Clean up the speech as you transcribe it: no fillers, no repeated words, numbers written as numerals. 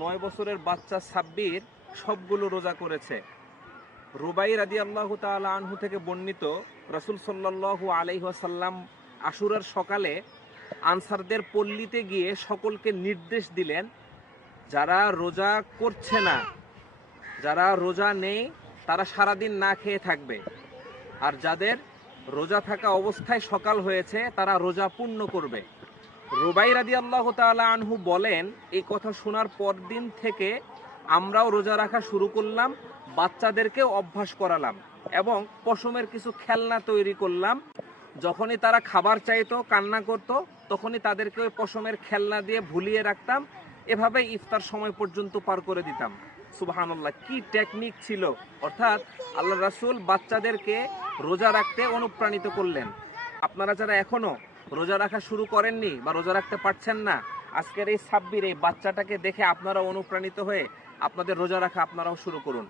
9 বছরের বাচ্চা সাব্বির সবগুলো রোজা করেছে। রুবাই রাদিয়াল্লাহু তাআলা আনহু থেকে বর্ণিত, রাসূল সাল্লাল্লাহু আলাইহি ওয়াসাল্লাম আশুরার সকালে আনসারদের পল্লীতে গিয়ে সকলকে নির্দেশ দিলেন, যারা রোজা করছে না, যারা রোজা নেই, তারা সারাদিন না খেয়ে থাকবে, আর যাদের রোজা থাকা অবস্থায় সকাল হয়েছে তারা রোজা পূর্ণ করবে। রুবাই রাদিয়াল্লাহু তাআলা আনহু বলেন, এই কথা শোনার পর দিন থেকে আমরাও রোজা রাখা শুরু করলাম, বাচ্চাদেরকেও অভ্যাস করালাম এবং পশমের কিছু খেলনা তৈরি করলাম। যখনই তারা খাবার চাইতো, কান্না করত, তখনই তাদেরকে ওই পশমের খেলনা দিয়ে ভুলিয়ে রাখতাম। এভাবে ইফতার সময় পর্যন্ত পার করে দিতাম। সুবহানাল্লাহ, কি টেকনিক ছিল! অর্থাৎ আল্লাহ রাসূল বাচ্চাদেরকে রোজা রাখতে অনুপ্রাণিত করলেন। আপনারা যারা এখনো রোজা রাখা শুরু করেননি বা রোজা রাখতে পারছেন না, আজকের এই সাব্বির এই বাচ্চাটাকে দেখে আপনারা অনুপ্রাণিত হয়ে আপনাদের রোজা রাখা আপনারাও শুরু করুন।